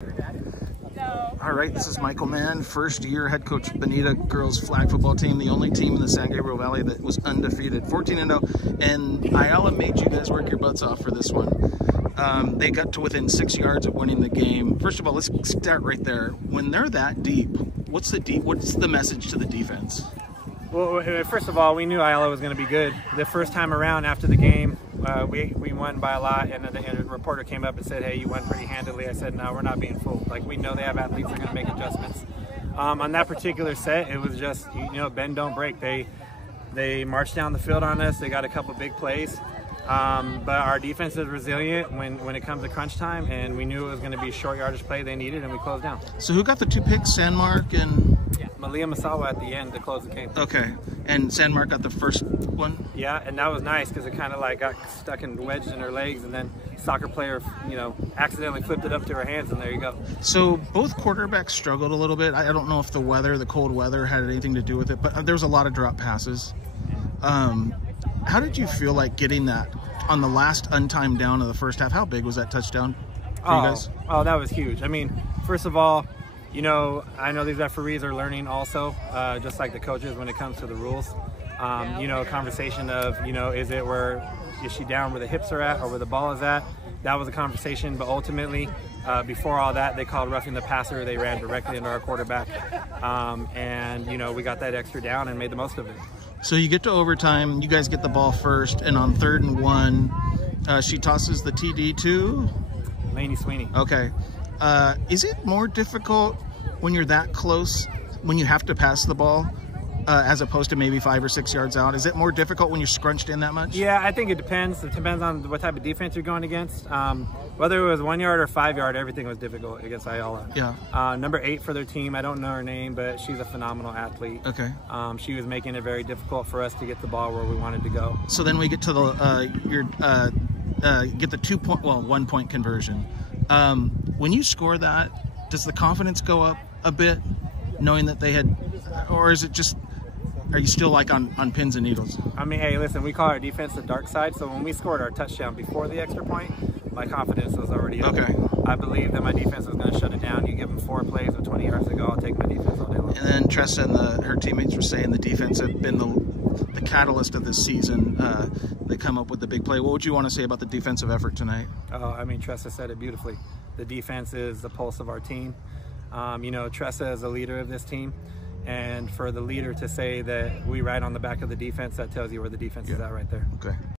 All right, this is Michael Mann, first year head coach of Bonita girls flag football team, the only team in the San Gabriel Valley that was undefeated, 14-0. And Ayala made you guys work your butts off for this one. They got to within 6 yards of winning the game. First of all, let's start right there. When they're that deep, what's the message to the defense? Well, first of all, we knew Ayala was going to be good. The first time around after the game, we won by a lot, and a reporter came up and said, "Hey, you won pretty handily." I said, "No, we're not being fooled. Like, we know they have athletes that are going to make adjustments." On that particular set, it was just, bend, don't break. They marched down the field on us. They got a couple big plays. But our defense is resilient when it comes to crunch time, and we knew it was going to be a short yardage play they needed, and we closed down. So who got the 2 picks, Sandmark and... Malia Masawa at the end to close the game. Okay, and Sandmark got the first one? Yeah, and that was nice because it kind of like got stuck and wedged in her legs, and then soccer player, accidentally flipped it up to her hands, and there you go. So both quarterbacks struggled a little bit. I don't know if the cold weather had anything to do with it, but there was a lot of drop passes. How did you feel like getting that on the last untimed down of the first half? How big was that touchdown for you guys? Oh, that was huge. I mean, first of all, I know these referees are learning also, just like the coaches when it comes to the rules. A conversation of, is she down where the hips are at or where the ball is at? That was a conversation, but ultimately, before all that, they called roughing the passer. They ran directly into our quarterback. We got that extra down and made the most of it. So you get to overtime, you guys get the ball first, and on 3rd and 1, she tosses the TD to? Laney Sweeney. Okay. Is it more difficult when you're that close, when you have to pass the ball, as opposed to maybe 5 or 6 yards out? Is it more difficult when you're scrunched in that much? Yeah, I think it depends. It depends on what type of defense you're going against. Whether it was 1 yard or 5 yard, everything was difficult against Ayala. Yeah. Number 8 for their team, I don't know her name, but she's a phenomenal athlete. Okay. She was making it very difficult for us to get the ball where we wanted to go. So then we get to the get the 1 point conversion. When you score that, does the confidence go up a bit, knowing that they had, or is it just, are you still like on pins and needles? I mean, hey, listen, we call our defense the dark side, so when we scored our touchdown before the extra point, my confidence was already up. Okay. I believe that my defense was going to shut it down. You give them 4 plays with 20 yards to go, I'll take my defense all day long. And then Tressa and her teammates were saying the defense had been the catalyst of this season. They come up with the big play. What would you want to say about the defensive effort tonight? Oh, I mean, Tressa said it beautifully. The defense is the pulse of our team. Tressa is a leader of this team, and for the leader to say that we ride on the back of the defense, that tells you where the defense is at right there. Okay.